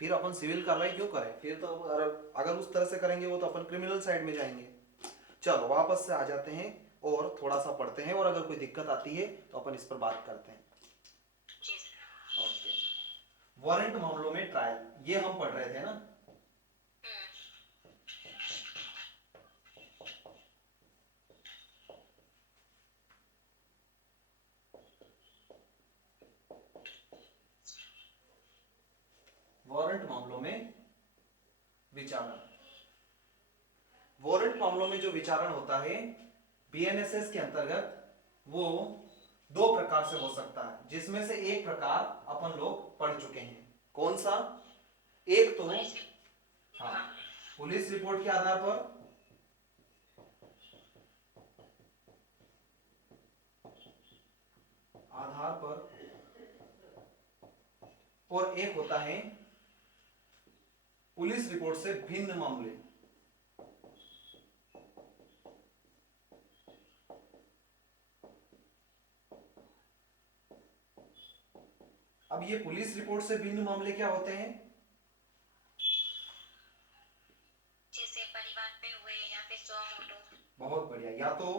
फिर अपन सिविल कार्रवाई क्यों करें? फिर तो अगर उस तरह से करेंगे वो तो अपन क्रिमिनल साइड में जाएंगे। चलो वापस से आ जाते हैं और थोड़ा सा पढ़ते हैं, और अगर कोई दिक्कत आती है तो अपन इस पर बात करते हैं। ओके, वारंट मामलों में ट्रायल, ये हम पढ़ रहे थे ना। वारंट मामलों में विचारण, वारंट मामलों में जो विचारण होता है बीएनएसएस के अंतर्गत, वो दो प्रकार से हो सकता है, जिसमें से एक प्रकार अपन लोग पढ़ चुके हैं। कौन सा? एक तो हाँ, पुलिस रिपोर्ट के आधार पर, और एक होता है पुलिस रिपोर्ट से भिन्न मामले। अब ये पुलिस रिपोर्ट से भिन्न मामले क्या होते हैं? जैसे परिवार पे हुए या फिर सौ मोटो। बहुत बढ़िया, या तो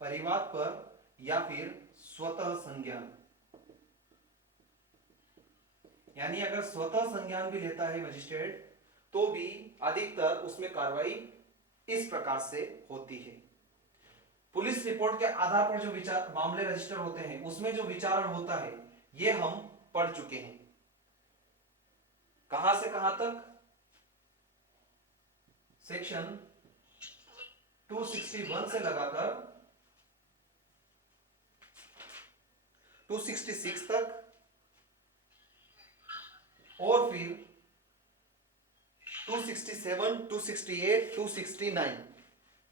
परिवाद पर या फिर स्वतः संज्ञान। यानी अगर स्वतः संज्ञान भी लेता है मजिस्ट्रेट तो भी अधिकतर उसमें कार्रवाई इस प्रकार से होती है। पुलिस रिपोर्ट के आधार पर जो विचार मामले रजिस्टर होते हैं उसमें जो विचारण होता है ये हम पढ़ चुके हैं। कहां से कहां तक? सेक्शन 261 से लगाकर 266 तक, और फिर 267, 268, 269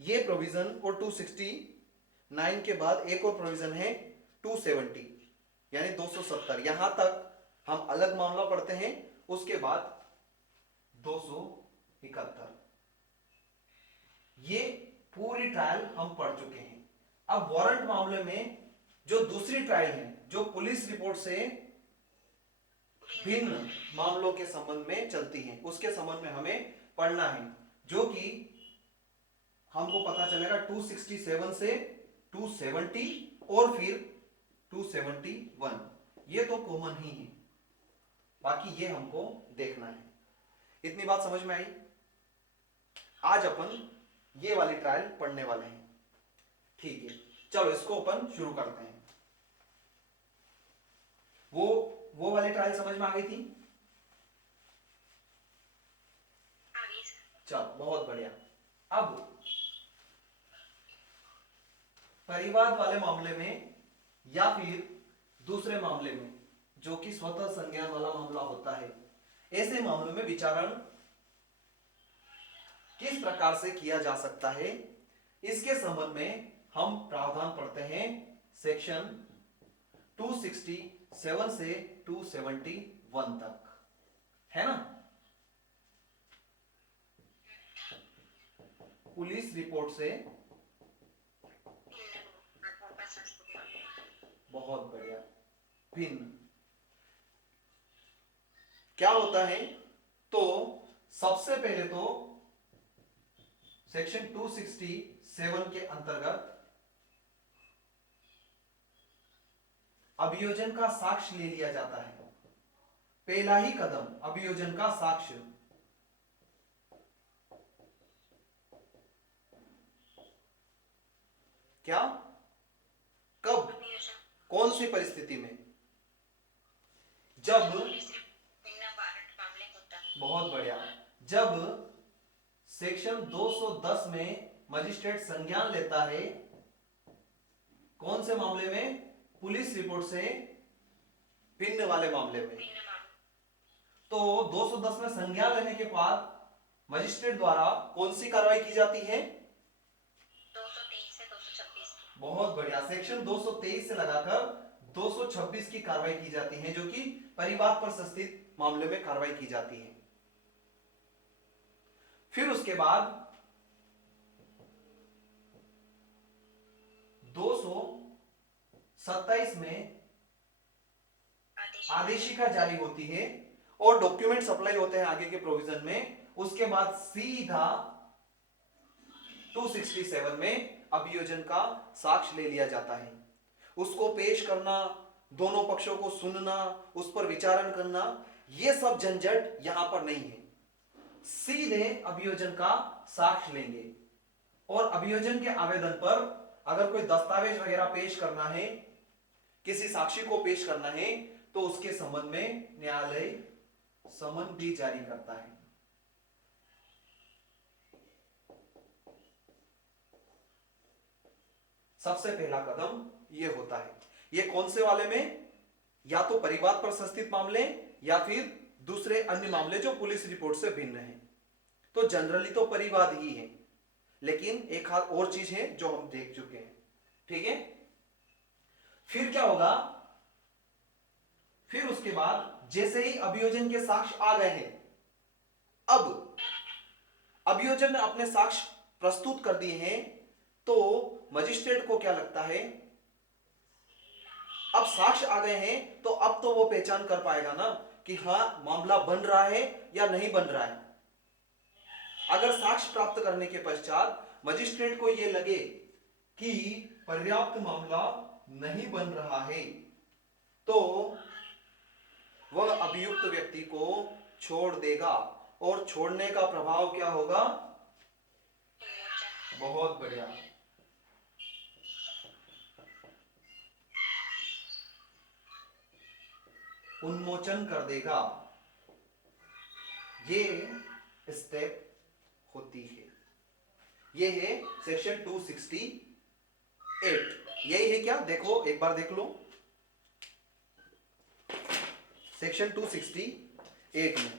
ये प्रोविजन, और 269 के बाद एक और प्रोविजन है 270 यानी 270। यहां तक हम अलग मामला पढ़ते हैं। उसके बाद 271, ये पूरी ट्रायल हम पढ़ चुके हैं। अब वारंट मामले में जो दूसरी ट्रायल है, जो पुलिस रिपोर्ट से भिन्न मामलों के संबंध में चलती है, उसके संबंध में हमें पढ़ना है, जो कि हमको पता चलेगा 267 से 270 और फिर 271। ये तो कॉमन ही है, बाकी ये हमको देखना है। इतनी बात समझ में आई? आज अपन ये वाली ट्रायल पढ़ने वाले हैं। ठीक है, चलो इसको अपन शुरू करते हैं। वो वाली ट्रायल समझ में आ गई थी? चलो बहुत बढ़िया। अब परिवाद वाले मामले में या फिर दूसरे मामले में जो कि स्वतः संज्ञान वाला मामला होता है, ऐसे मामलों में विचारण किस प्रकार से किया जा सकता है, इसके संबंध में हम प्रावधान पढ़ते हैं सेक्शन 267 से 271 तक, है ना। पुलिस रिपोर्ट से, बहुत बढ़िया, भिन्न क्या होता है? तो सबसे पहले तो सेक्शन 267 के अंतर्गत अभियोजन का साक्ष्य ले लिया जाता है। पहला ही कदम अभियोजन का साक्ष्य। क्या? कब? कौन सी परिस्थिति में? जब, बहुत बढ़िया, जब सेक्शन 210 में मजिस्ट्रेट संज्ञान लेता है, कौन से मामले में? पुलिस रिपोर्ट से भिन्न वाले मामले में। तो 210 में संज्ञान लेने के बाद मजिस्ट्रेट द्वारा कौन सी कार्रवाई की जाती है? 223 से 226। बहुत बढ़िया, सेक्शन 223 से लगाकर 226 की कार्रवाई की जाती है, जो कि परिवाद पर स्थित मामले में कार्रवाई की जाती है। फिर उसके बाद 227 में आदेशिका जारी होती है, और डॉक्यूमेंट सप्लाई होते हैं आगे के प्रोविजन में, उसके बाद सीधा 267 में अभियोजन का साक्ष्य ले लिया जाता है। उसको पेश करना, दोनों पक्षों को सुनना, उस पर विचारण करना, यह सब झंझट यहां पर नहीं है। सीधे अभियोजन का साक्ष्य लेंगे और अभियोजन के आवेदन पर अगर कोई दस्तावेज वगैरह पेश करना है, किसी साक्षी को पेश करना है, तो उसके संबंध में न्यायालय समन भी जारी करता है। सबसे पहला कदम यह होता है। यह कौन से वाले में? या तो परिवाद पर संस्थित मामले या फिर दूसरे अन्य मामले जो पुलिस रिपोर्ट से भिन्न है। तो जनरली तो परिवाद ही है, लेकिन एक हाथ और चीज है जो हम देख चुके हैं। ठीक है, फिर क्या होगा? फिर उसके बाद जैसे ही अभियोजन के साक्ष्य आ गए हैं, अब अभियोजन ने अपने साक्ष्य प्रस्तुत कर दिए हैं, तो मजिस्ट्रेट को क्या लगता है, अब साक्ष्य आ गए हैं तो अब तो वो पहचान कर पाएगा ना कि हां मामला बन रहा है या नहीं बन रहा है। अगर साक्ष्य प्राप्त करने के पश्चात मजिस्ट्रेट को यह लगे कि पर्याप्त मामला नहीं बन रहा है, तो वह अभियुक्त व्यक्ति को छोड़ देगा। और छोड़ने का प्रभाव क्या होगा? बहुत बढ़िया, उन्मोचन कर देगा। ये स्टेप होती है। ये है सेक्शन 268। यही है क्या? देखो एक बार देख लो, सेक्शन 268 में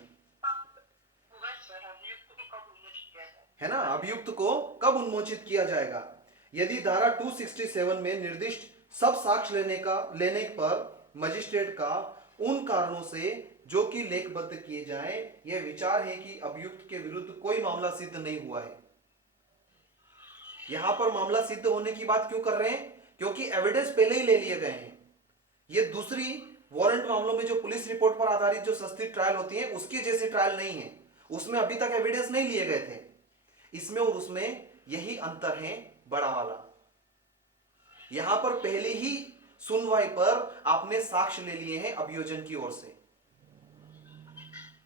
है ना, अभियुक्त को कब उन्मोचित किया जाएगा? यदि धारा 267 में निर्दिष्ट सब साक्ष्य लेने पर मजिस्ट्रेट का उन कारणों से जो कि लेखबद्ध किए जाए यह विचार है कि अभियुक्त के विरुद्ध कोई मामला सिद्ध नहीं हुआ है। यहां पर मामला सिद्ध होने की बात क्यों कर रहे हैं? क्योंकि एविडेंस पहले ही ले लिए गए हैं। ये दूसरी वारंट मामलों में जो पुलिस रिपोर्ट पर आधारित जो सस्ती ट्रायल होती है उसकी जैसी ट्रायल नहीं है, उसमें अभी तक एविडेंस नहीं लिए गए थे। इसमें और उसमें यही अंतर है बड़ा वाला। यहां पर पहले ही सुनवाई पर आपने साक्ष्य ले लिए हैं अभियोजन की ओर से,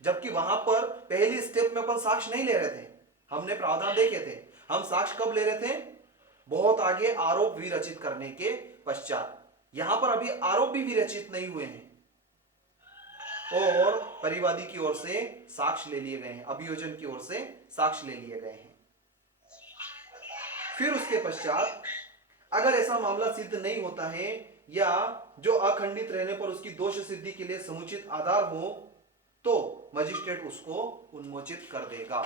जबकि वहां पर पहली स्टेप में अपन साक्ष्य नहीं ले रहे थे। हमने प्रावधान देखे थे। हम साक्ष्य कब ले रहे थे? बहुत आगे आरोप विरचित करने के पश्चात। यहां पर अभी आरोप भी विरचित नहीं हुए हैं और परिवादी की ओर से साक्ष्य ले लिए गए हैं, अभियोजन की ओर से साक्ष्य ले लिए गए हैं। फिर उसके पश्चात अगर ऐसा मामला सिद्ध नहीं होता है या जो अखंडित रहने पर उसकी दोष सिद्धि के लिए समुचित आधार हो, तो मजिस्ट्रेट उसको उन्मोचित कर देगा।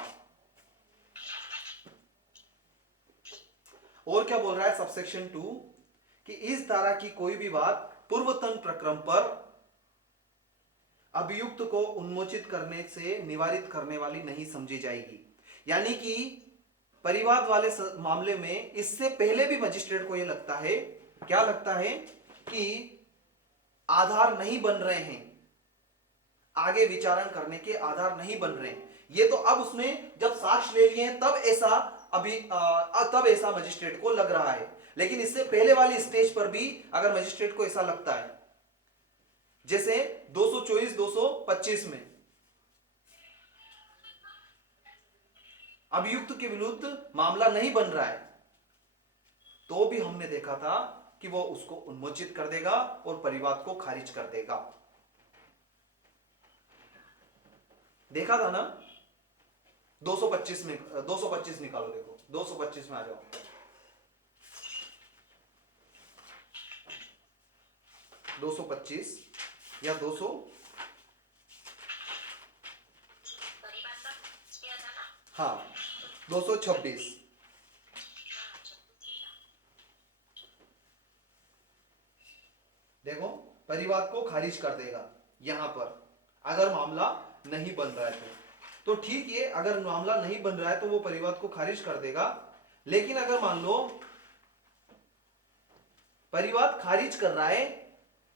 और क्या बोल रहा है सबसेक्शन 2 कि इस धारा की कोई भी बात पूर्वतन प्रक्रम पर अभियुक्त को उन्मोचित करने से निवारित करने वाली नहीं समझी जाएगी। यानी कि परिवाद वाले मामले में इससे पहले भी मजिस्ट्रेट को यह लगता है, क्या लगता है, कि आधार नहीं बन रहे हैं, आगे विचारण करने के आधार नहीं बन रहे हैं। ये तो अब उसने जब साक्ष्य ले लिए हैं तब ऐसा मजिस्ट्रेट को लग रहा है। लेकिन इससे पहले वाली स्टेज पर भी अगर मजिस्ट्रेट को ऐसा लगता है, जैसे 224 225 में अभियुक्त के विरुद्ध मामला नहीं बन रहा है, तो भी हमने देखा था कि वो उसको उन्मोचित कर देगा और परिवाद को खारिज कर देगा। देखा था ना? 225 में 225 निकालो, देखो 225 में आ जाओ। 225 या 200 हाँ 226 देखो, परिवाद को खारिज कर देगा यहां पर अगर मामला नहीं बन रहा है तो ठीक है, अगर मामला नहीं बन रहा है तो वो परिवाद को खारिज कर देगा। लेकिन अगर मान लो परिवाद खारिज कर रहा है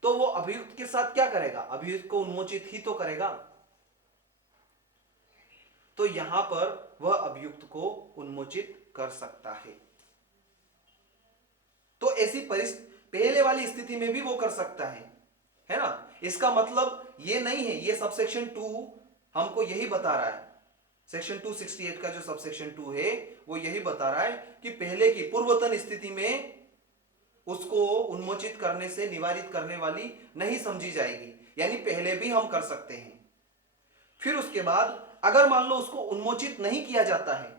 तो वो अभियुक्त के साथ क्या करेगा? अभियुक्त को उन्मोचित ही तो करेगा। तो यहां पर वह अभियुक्त को उन्मोचित कर सकता है। तो ऐसी परिस्थिति पहले वाली स्थिति में भी वो कर सकता है ना। इसका मतलब ये नहीं है, ये सबसेक्शन 2 हमको यही बता रहा है, सेक्शन 268 का जो सबसेक्शन 2 है वो यही बता रहा है कि पहले की पूर्वतन स्थिति में उसको उन्मोचित करने से निवारित करने वाली नहीं समझी जाएगी, यानी पहले भी हम कर सकते हैं। फिर उसके बाद अगर मान लो उसको उन्मोचित नहीं किया जाता है,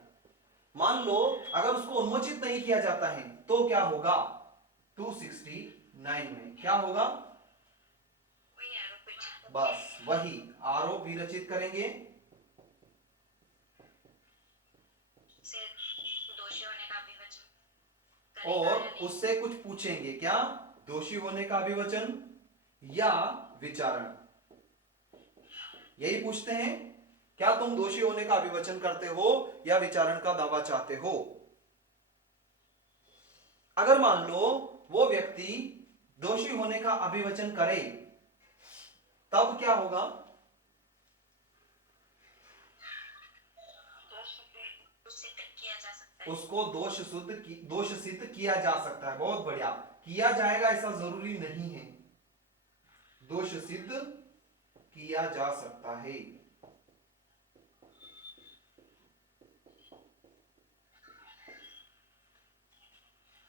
मान लो अगर उसको उन्मोचित नहीं किया जाता है तो क्या होगा, 269 में क्या होगा, वही आरोप विरचित बस वही आरोप विरचित करेंगे से दोषी होने का अभिवचन करेगा और या नहीं। उससे कुछ पूछेंगे, क्या, दोषी होने का अभिवचन या विचारण, यही पूछते हैं, क्या तुम दोषी होने का अभिवचन करते हो या विचारण का दावा चाहते हो। अगर मान लो वो व्यक्ति दोषी होने का अभिवचन करे तब क्या होगा, उससे तक किया जा सकता है। उसको दोष सिद्ध किया जा सकता है। बहुत बढ़िया, किया जाएगा ऐसा जरूरी नहीं है, दोष सिद्ध किया जा सकता है।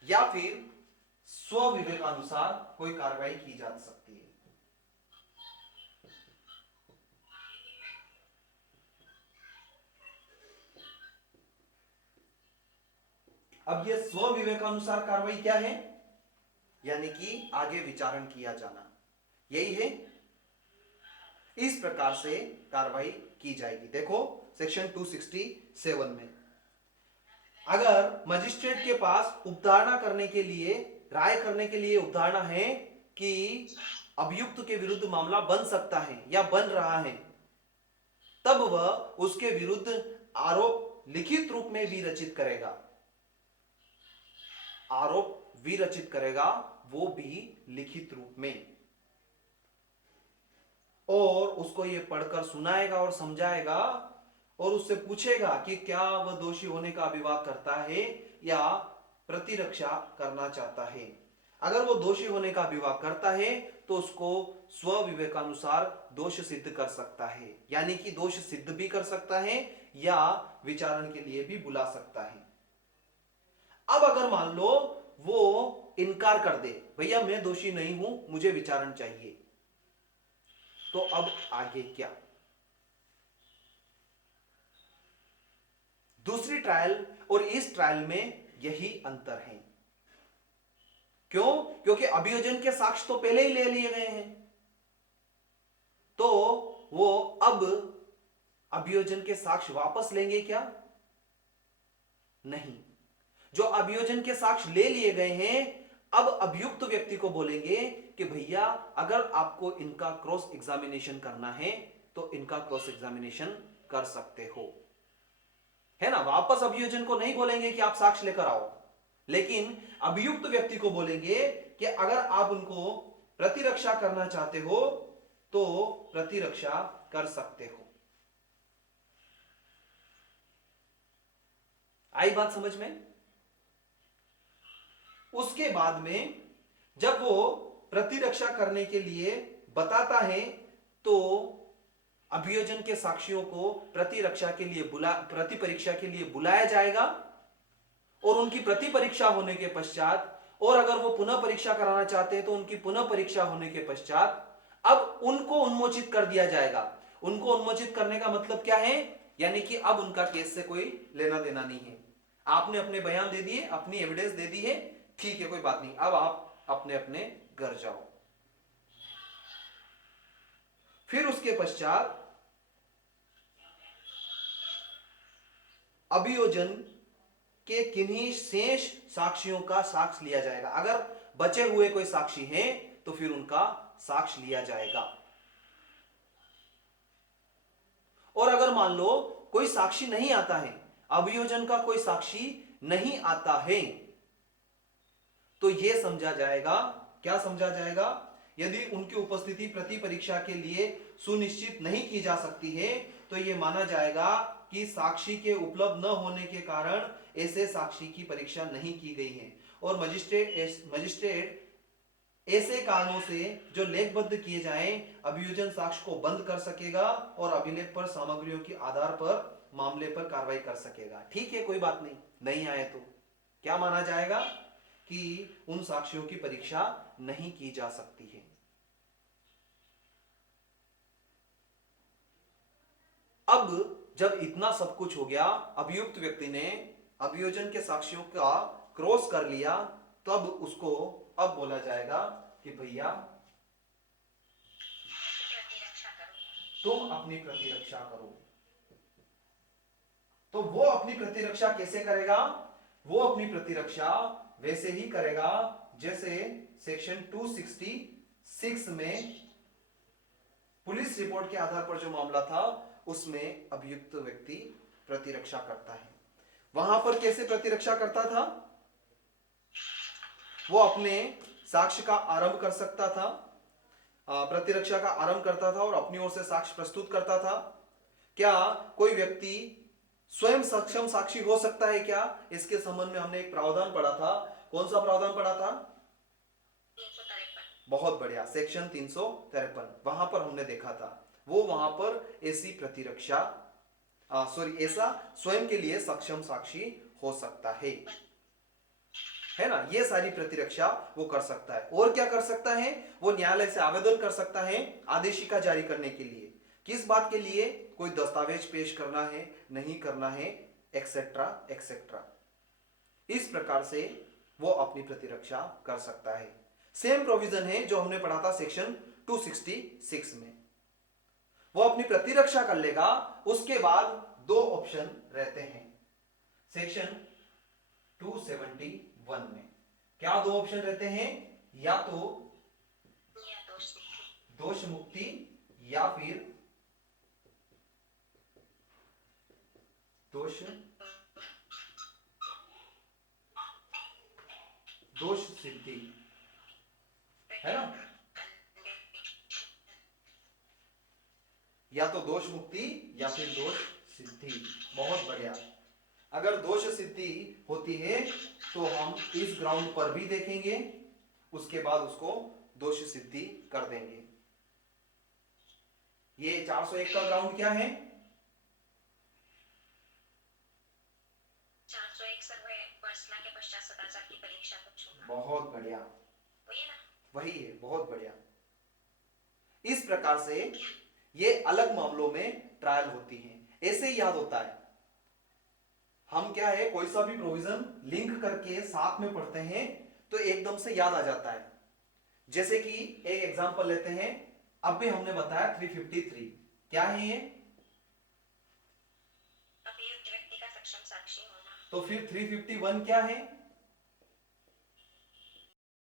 या फिर स्व विवेकानुसार कोई कार्रवाई की जा सकती है। अब ये स्व विवेकानुसार कार्रवाई क्या है, यानी कि आगे विचारण किया जाना, यही है। इस प्रकार से कार्रवाई की जाएगी। देखो सेक्शन 267 में अगर मजिस्ट्रेट के पास उपधारणा करने के लिए, राय करने के लिए उपधारणा है कि अभियुक्त के विरुद्ध मामला बन सकता है या बन रहा है, तब वह उसके विरुद्ध आरोप लिखित रूप में विरचित करेगा, आरोप विरचित करेगा, वो भी लिखित रूप में, और उसको ये पढ़कर सुनाएगा और समझाएगा और उससे पूछेगा कि क्या वह दोषी होने का अभिवाद करता है या प्रतिरक्षा करना चाहता है। अगर वो दोषी होने का अभिवाद करता है तो उसको स्व विवेकानुसार दोष सिद्ध कर सकता है, यानी कि दोष सिद्ध भी कर सकता है या विचारण के लिए भी बुला सकता है। अब अगर मान लो वो इनकार कर दे, भैया मैं दोषी नहीं हूं, मुझे विचारण चाहिए, तो अब आगे क्या। दूसरी ट्रायल और इस ट्रायल में यही अंतर है। क्यों? क्योंकि अभियोजन के साक्ष्य तो पहले ही ले लिए गए हैं, तो वो अब अभियोजन के साक्ष्य वापस लेंगे क्या? नहीं। जो अभियोजन के साक्ष्य ले लिए गए हैं, अब अभियुक्त व्यक्ति को बोलेंगे कि भैया अगर आपको इनका क्रॉस एग्जामिनेशन करना है तो इनका क्रॉस एग्जामिनेशन कर सकते हो, है ना। वापस अभियोजन को नहीं बोलेंगे कि आप साक्ष्य लेकर आओ, लेकिन अभियुक्त व्यक्ति को बोलेंगे कि अगर आप उनको प्रतिरक्षा करना चाहते हो तो प्रतिरक्षा कर सकते हो। आई बात समझ में? उसके बाद में जब वो प्रतिरक्षा करने के लिए बताता है तो अभियोजन के साक्षियों को प्रतिरक्षा के लिए प्रतिपरीक्षा के लिए बुलाया जाएगा, और उनकी प्रतिपरीक्षा होने के पश्चात, और अगर वो पुनः परीक्षा कराना चाहते हैं तो उनकी पुनः परीक्षा होने के पश्चात अब उनको उन्मोचित कर दिया जाएगा। उनको उन्मोचित करने का मतलब क्या है, यानी कि अब उनका केस से कोई लेना देना नहीं है। आपने अपने बयान दे दिए, अपनी एविडेंस दे दी है, ठीक है, कोई बात नहीं, अब आप अपने अपने घर जाओ। फिर उसके पश्चात अभियोजन के किन्हीं शेष साक्षियों का साक्ष्य लिया जाएगा। अगर बचे हुए कोई साक्षी हैं तो फिर उनका साक्ष्य लिया जाएगा, और अगर मान लो कोई साक्षी नहीं आता है, अभियोजन का कोई साक्षी नहीं आता है, तो यह समझा जाएगा, क्या समझा जाएगा यदि उनकी उपस्थिति प्रति परीक्षा के लिए सुनिश्चित नहीं की जा सकती है तो यह माना जाएगा कि साक्षी के उपलब्ध न होने के कारण ऐसे साक्षी की परीक्षा नहीं की गई है। और मजिस्ट्रेट ऐसे कारणों से जो लेखबद्ध किए जाएं अभियोजन साक्ष्य को बंद कर सकेगा और अभिलेख पर सामग्रियों के आधार पर मामले पर कार्रवाई कर सकेगा। ठीक है, कोई बात नहीं, नहीं आए तो क्या माना जाएगा कि उन साक्ष्यों की परीक्षा नहीं की जा सकती है। अब जब इतना सब कुछ हो गया, अभियुक्त व्यक्ति ने अभियोजन के साक्ष्यों का क्रॉस कर लिया, तब उसको अब बोला जाएगा कि भैया प्रतिरक्षा करो। तुम अपनी प्रतिरक्षा करो। तो वो अपनी प्रतिरक्षा कैसे करेगा? वो अपनी प्रतिरक्षा वैसे ही करेगा जैसे सेक्शन 266 में पुलिस रिपोर्ट के आधार पर जो मामला था उसमें अभियुक्त व्यक्ति प्रतिरक्षा करता है। वहां पर कैसे प्रतिरक्षा करता था? वो अपने साक्ष्य का आरंभ कर सकता था, प्रतिरक्षा का आरंभ करता था और अपनी ओर से साक्ष्य प्रस्तुत करता था। क्या कोई व्यक्ति स्वयं सक्षम साक्षी हो सकता है क्या? इसके संबंध में हमने एक प्रावधान पढ़ा था। कौन सा प्रावधान पढ़ा था? 353। बहुत बढ़िया, सेक्शन 353। वहां पर हमने देखा था वो वहां पर ऐसी प्रतिरक्षा ऐसा स्वयं के लिए सक्षम साक्षी हो सकता है ना। ये सारी प्रतिरक्षा वो कर सकता है। और क्या कर सकता है? वो न्यायालय से आवेदन कर सकता है आदेशिका जारी करने के लिए। किस बात के लिए? कोई दस्तावेज पेश करना है, नहीं करना है, एक्सेट्रा एक्सेट्रा। इस प्रकार से वो अपनी प्रतिरक्षा कर सकता है। सेम प्रोविजन है जो हमने पढ़ा था सेक्शन 266 में। वो अपनी प्रतिरक्षा कर लेगा। उसके बाद दो ऑप्शन रहते हैं सेक्शन 271 में। क्या दो ऑप्शन रहते हैं? या तो दोष मुक्ति या फिर दोष सिद्धि, है ना। या तो दोष मुक्ति या फिर दोष सिद्धि। बहुत बढ़िया। अगर दोष सिद्धि होती है तो हम इस ग्राउंड पर भी देखेंगे, उसके बाद उसको दोष सिद्धि कर देंगे। ये 401 का ग्राउंड क्या है? 401 सर्वे वर्षना के पश्चात सदाचार की परीक्षा को छूना। बहुत बढ़िया, वही ना? वही है, बहुत बढ़िया। इस प्रकार से ये अलग मामलों में ट्रायल होती है। ऐसे ही याद होता है। हम क्या है, कोई सा भी प्रोविजन लिंक करके साथ में पढ़ते हैं तो एकदम से याद आ जाता है। जैसे कि एक एग्जांपल लेते हैं। अब भी हमने बताया 353 क्या है ये? अभियुक्त व्यक्ति का सक्षम साक्षी होना। तो फिर 351 क्या है?